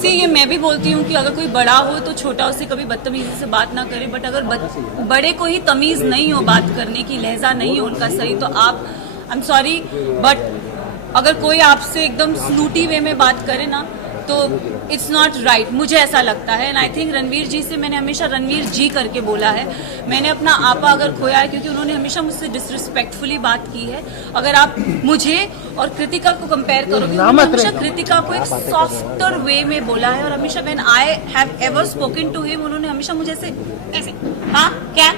सी ये मैं भी बोलती हूँ कि अगर कोई बड़ा हो तो छोटा उससे कभी बदतमीजी से बात ना करे, बट अगर बड़े को ही तमीज नहीं हो बात करने की, लहजा नहीं हो उनका सही, तो आप आई एम सॉरी बट अगर कोई आपसे एकदम स्नूटी वे में बात करे ना तो इट्स नॉट राइट, मुझे ऐसा लगता है। एंड आई थिंक रणवीर जी से मैंने हमेशा रणवीर जी करके बोला है। मैंने अपना आपा अगर खोया है क्योंकि उन्होंने हमेशा मुझसे डिसरिस्पेक्टफुली बात की है। अगर आप मुझे और कृतिका को कंपेयर करोगे, उन्होंने हमेशा कृतिका को एक सॉफ्टर वे में बोला है और हमेशा when I have ever spoken to him, उन्होंने हमेशा मुझे ऐसे हाँ क्या,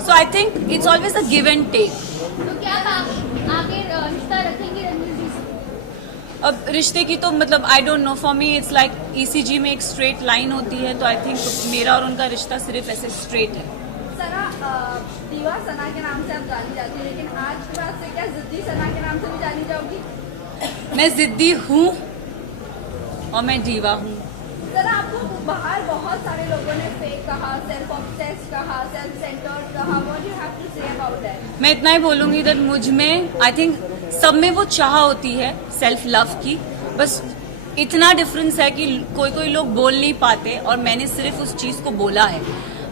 so I think it's always a give and take. तो क्या आप आगे रिश्ता रखेंगे रणवीर जी से? अब रिश्ते की तो मतलब आई don't know, for me it's like ECG में एक स्ट्रेट लाइन होती है, तो आई थिंक मेरा और उनका रिश्ता सिर्फ ऐसे स्ट्रेट है। सना दीवा सना के नाम से आप जानी जाती है, लेकिन आज के बाद से क्या जिद्दी सना के नाम से भी जानी जाओगी? मैं जिद्दी हूँ और मैं दीवा हूँ। सर आपको बाहर बहुत सारे लोगों ने फेक कहा, सेल्फ ऑब्सेस्ड कहा, सेल्फ सेंटर्ड कहा, what you have to say about that? मैं इतना ही बोलूंगी दैट मुझ में आई थिंक सब में वो चाह होती है सेल्फ लव की, बस इतना डिफरेंस है कि कोई कोई लोग बोल नहीं पाते और मैंने सिर्फ उस चीज को बोला है।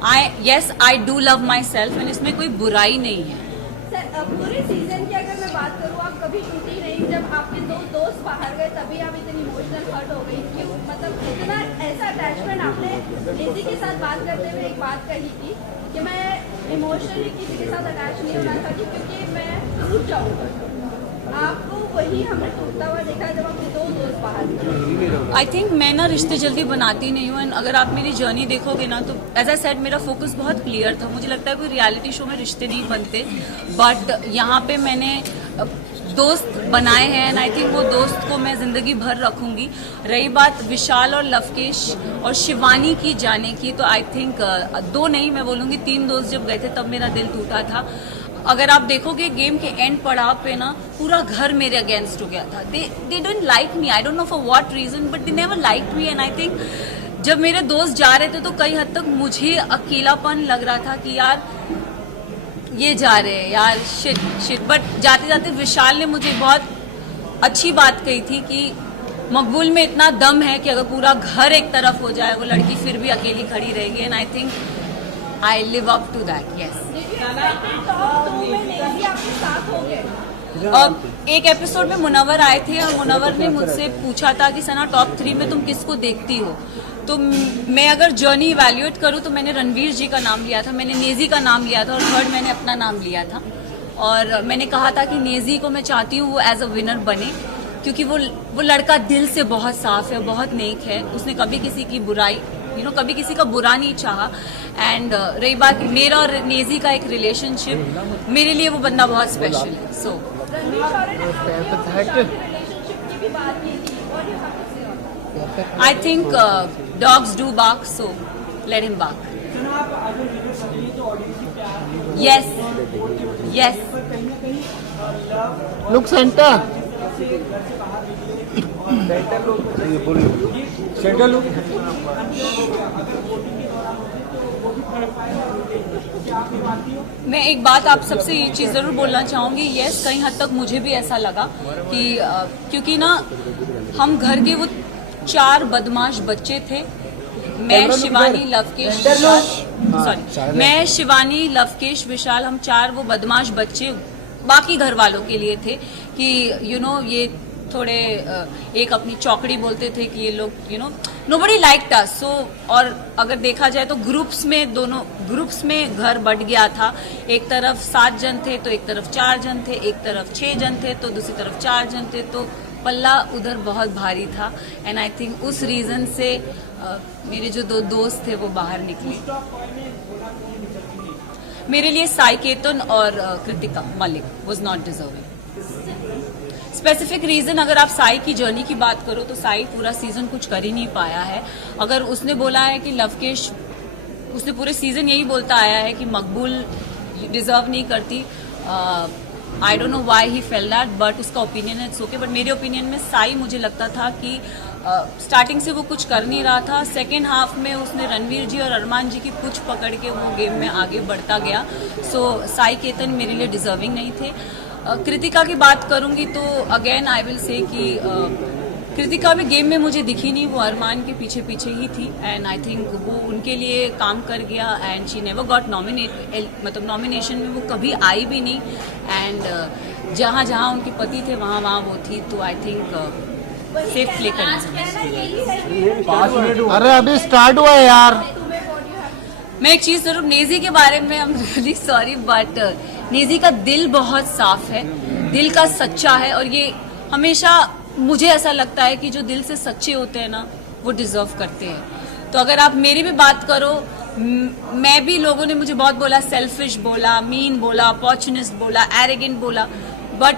I do love my self and इसमें कोई बुराई नहीं है। सर पूरे सीजन की अगर मैं बात करूँ, आप कभी टूटी नहीं, जब आपके दो दोस्त बाहर गए तभी आप इतनी इमोशनल हर्ट हो गई, क्यों? मतलब इतना ऐसा अटैचमेंट आपने लेजी के साथ बात करते हुए एक बात कही थी कि मैं इमोशनली किसी के साथ अटैच नहीं होना चाहती क्योंकि मैं टूट जाऊंगा। आपको वही हमने टूटता हुआ देखा जब आपके दो दोस्त बाहर गए। आई थिंक मैं ना रिश्ते जल्दी बनाती नहीं हूँ एंड अगर आप मेरी जर्नी देखोगे ना तो एज आई सेड मेरा फोकस बहुत क्लियर था। मुझे लगता है कोई रियलिटी शो में रिश्ते नहीं बनते, बट यहाँ पे मैंने दोस्त बनाए हैं एंड आई थिंक वो दोस्त को मैं जिंदगी भर रखूंगी। रही बात विशाल और लवकेश और शिवानी की जाने की, तो आई थिंक दो नहीं मैं बोलूँगी 3 दोस्त जब गए थे तब मेरा दिल टूटा था। अगर आप देखोगे गेम के एंड पड़ाव पे ना पूरा घर मेरे अगेंस्ट हो गया था। They don't like me, I don't know for what reason, but they never liked me and I think जब मेरे दोस्त जा रहे थे तो कई हद तक मुझे अकेलापन लग रहा था कि यार ये जा रहे हैं यार, शिट। बट जाते जाते विशाल ने मुझे बहुत अच्छी बात कही थी कि मकबूल में इतना दम है कि अगर पूरा घर एक तरफ हो जाए वो लड़की फिर भी अकेली खड़ी रहेगी and I think I live up to that. Yes, एक एपिसोड में मुनव्वर आए थे और मुनव्वर ने मुझसे पूछा था कि सना टॉप 3 में तुम किसको देखती हो, तो मैं अगर जर्नी इवैल्यूएट करूँ तो मैंने रणवीर जी का नाम लिया था, मैंने नेजी का नाम लिया था और थर्ड मैंने अपना नाम लिया था। और मैंने कहा था कि नेजी को मैं चाहती हूँ वो एज अ विनर बने क्योंकि वो लड़का दिल से बहुत साफ है, बहुत नेक है, उसने कभी किसी की बुराई कभी किसी का बुरा नहीं चाहा। एंड रही बात मेरा और नेजी का एक रिलेशनशिप, मेरे लिए वो बंदा बहुत स्पेशल है। So I think dogs do bark, so let him bark. Yes yes, look centre centre look. मैं एक बात आप सबसे ये चीज़ ज़रूर बोलना चाहूँगी। यस, कहीं हद तक मुझे भी ऐसा लगा कि क्योंकि ना हम घर के वो 4 बदमाश बच्चे थे, मैं शिवानी लवकेश विशाल, सॉरी मैं शिवानी लवकेश विशाल, हम 4 वो बदमाश बच्चे बाकी घर वालों के लिए थे कि ये थोड़े एक अपनी चौकड़ी बोलते थे कि ये लोग नोबडी लाइक्ड अस। सो और अगर देखा जाए तो दोनों ग्रुप्स में घर बट गया था। एक तरफ 7 जन थे तो एक तरफ 4 जन थे, एक तरफ 6 जन थे तो दूसरी तरफ 4 जन थे, तो पल्ला उधर बहुत भारी था एंड आई थिंक उस रीजन से मेरे जो 2 दोस्त थे वो बाहर निकले। मेरे लिए साई केतन और Kritika Malik was not deserving. Specific reason अगर आप साई की जर्नी की बात करो तो साई पूरा सीजन कुछ कर ही नहीं पाया है। अगर उसने बोला है कि लवकेश, उसने पूरे सीजन यही बोलता आया है कि मकबूल डिजर्व नहीं करती। आई don't know why he fail that, but उसका ओपिनियन है, इट्स ओके। बट मेरे ओपिनियन में साई, मुझे लगता था कि स्टार्टिंग से वो कुछ कर नहीं रहा था। सेकेंड हाफ में उसने रणवीर जी और अरमान जी की पूछ पकड़ के वो गेम में आगे बढ़ता गया। सो साई केतन मेरे लिए डिजर्विंग नहीं थे। कृतिका की बात करूंगी तो अगेन आई विल से कि कृतिका भी गेम में मुझे दिखी नहीं, वो अरमान के पीछे पीछे ही थी एंड आई थिंक वो उनके लिए काम कर गया and she never got nominate, मतलब नॉमिनेशन में वो कभी आई भी नहीं एंड जहाँ जहाँ उनके पति थे वहाँ वहाँ वो थी, तो आई थिंक सेफ प्ले करना चाहिए। अरे अभी स्टार्ट हुआ है यार। मैं एक चीज जरूर, नेजी के बारे में I am really sorry but Naezy का दिल बहुत साफ है, दिल का सच्चा है और ये हमेशा मुझे ऐसा लगता है कि जो दिल से सच्चे होते हैं ना वो डिजर्व करते हैं। तो अगर आप मेरी भी बात करो, मैं भी, लोगों ने मुझे बहुत बोला, सेल्फिश बोला, मीन बोला, अपॉर्चुनिस्ट बोला, एरोगेंट बोला, बट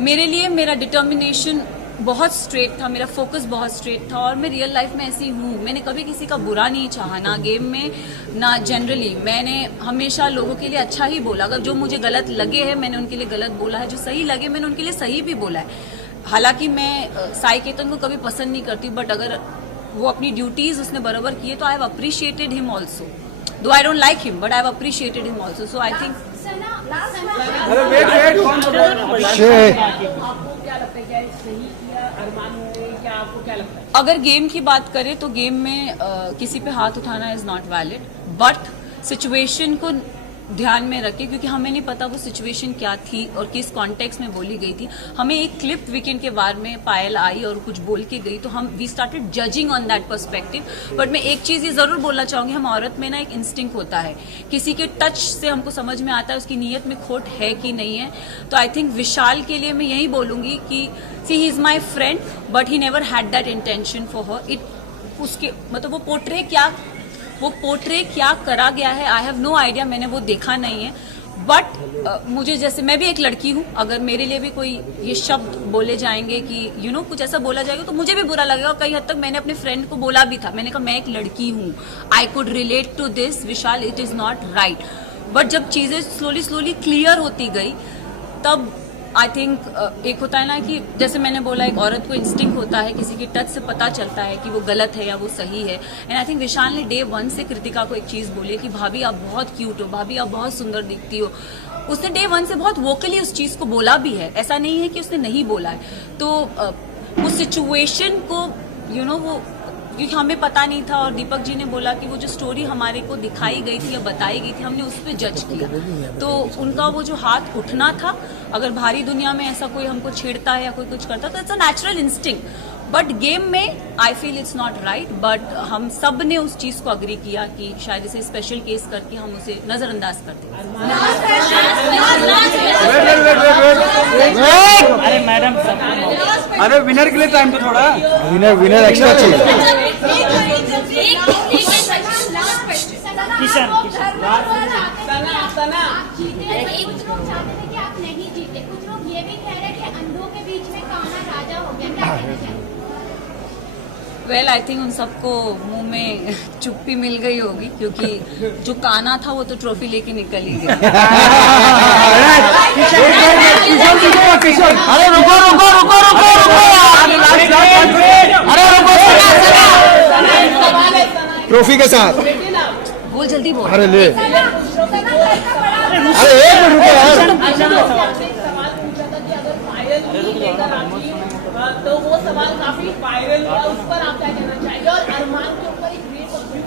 मेरे लिए मेरा डिटर्मिनेशन बहुत स्ट्रेट था, मेरा फोकस बहुत स्ट्रेट था और मैं रियल लाइफ में ऐसी हूँ। मैंने कभी किसी का बुरा नहीं चाहा, ना गेम में ना जनरली। मैंने हमेशा लोगों के लिए अच्छा ही बोला। अगर जो मुझे गलत लगे हैं मैंने उनके लिए गलत बोला है, जो सही लगे मैंने उनके लिए सही भी बोला है। हालांकि मैं साई केतन को कभी पसंद नहीं करती, बट अगर वो अपनी ड्यूटीज उसने बराबर की है तो I have appreciated him also, though I don't like him but I have appreciated him also. So I think अगर गेम की बात करें तो गेम में किसी पे हाथ उठाना is not valid, but situation को ध्यान में रखे, क्योंकि हमें नहीं पता वो सिचुएशन क्या थी और किस कॉन्टेक्स्ट में बोली गई थी। हमें एक क्लिप वीकेंड के बारे में पायल आई और कुछ बोल के गई तो हम we started judging on that perspective. But मैं एक चीज ये जरूर बोलना चाहूंगी, हम औरत में ना एक इंस्टिंक्ट होता है, किसी के टच से हमको समझ में आता है उसकी नीयत में खोट है कि नहीं है। तो आई थिंक विशाल के लिए मैं यही बोलूंगी कि see he is my friend but he never had that intention for her. It उसके मतलब वो पोर्ट्रे क्या करा गया है आई हैव नो आइडिया, मैंने वो देखा नहीं है। बट मुझे, जैसे मैं भी एक लड़की हूँ, अगर मेरे लिए भी कोई ये शब्द बोले जाएंगे कि कुछ ऐसा बोला जाएगा तो मुझे भी बुरा लगेगा। कई हद तक मैंने अपने फ्रेंड को बोला भी था, मैंने कहा मैं एक लड़की हूँ, I could relate to this Vishal, it is not right. But जब चीजें स्लोली क्लियर होती गई तब आई थिंक एक होता है ना कि जैसे मैंने बोला, एक औरत को इंस्टिंक्ट होता है, किसी के टच से पता चलता है कि वो गलत है या वो सही है। एंड आई थिंक विशाल ने डे 1 से कृतिका को एक चीज बोली है कि भाभी आप बहुत क्यूट हो, भाभी आप बहुत सुंदर दिखती हो। उसने डे 1 से बहुत वोकली उस चीज को बोला भी है, ऐसा नहीं है कि उसने नहीं बोला है। तो उस सिचुएशन को वो, क्योंकि हमें पता नहीं था और दीपक जी ने बोला कि वो जो स्टोरी हमारे को दिखाई गई थी या बताई गई थी हमने उस पर जज किया। तो उनका वो जो हाथ उठना था, अगर भारी दुनिया में ऐसा कोई हमको छेड़ता है या कोई कुछ करता तो it's a natural instinct. But game में I feel it's not right, but हम सब ने उस चीज को अग्री किया कि शायद इसे स्पेशल केस करके हम उसे नजरअंदाज करते हैं। अरे मैडम, अरे विनर के लिए टाइम तो थोड़ा, विनर एक्स्ट्रा चाहिए। किशन कुछ लोग चाहते थे कि आप नहीं जीते, कुछ लोग ये भी कह रहे हैं कि अंधों के बीच में काना राजा हो गया, क्या कहना चाहिए? वेल आई थिंक उन सबको मुंह में चुप्पी मिल गई होगी, क्योंकि जो काना था वो तो ट्रॉफी लेके निकल ही गया। अरे रुको, अरे रुको, ट्रॉफी के साथ बोल जल्दी बोल। अरे ले, अरे एक मिनट रुको यार। तो वो सवाल काफी वायरल हुआ, उस पर आप क्या कहना चाहेंगे? और अरमान के ऊपर एक रेप अब्यूज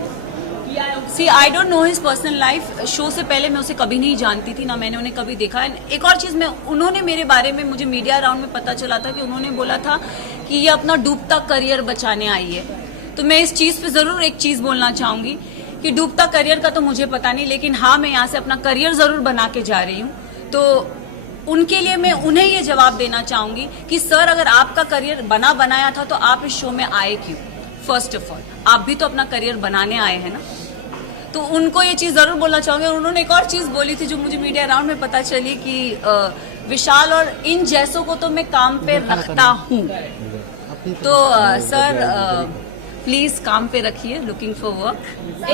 किया है। See I don't know his personal life. Show से पहले मैं उसे कभी नहीं जानती थी, ना मैंने उन्हें कभी देखा। एक और चीज, उन्होंने मेरे बारे में, मुझे मीडिया राउंड में पता चला था कि उन्होंने बोला था कि ये अपना डूबता करियर बचाने आई है। तो मैं इस चीज पे जरूर एक चीज बोलना चाहूंगी कि डूबता करियर का तो मुझे पता नहीं, लेकिन हाँ मैं यहाँ से अपना करियर जरूर बना के जा रही हूँ। तो उनके लिए मैं उन्हें ये जवाब देना चाहूंगी कि सर, अगर आपका करियर बनाया था तो आप इस शो में आए क्यों? फर्स्ट ऑफ ऑल आप भी तो अपना करियर बनाने आए हैं ना। तो उनको ये चीज जरूर बोलना चाहूंगी। और उन्होंने एक और चीज बोली थी जो मुझे मीडिया राउंड में पता चली कि विशाल और इन जैसों को तो मैं काम पे रखता हूँ। तो सर प्लीज काम पे रखिए, लुकिंग फॉर वर्क।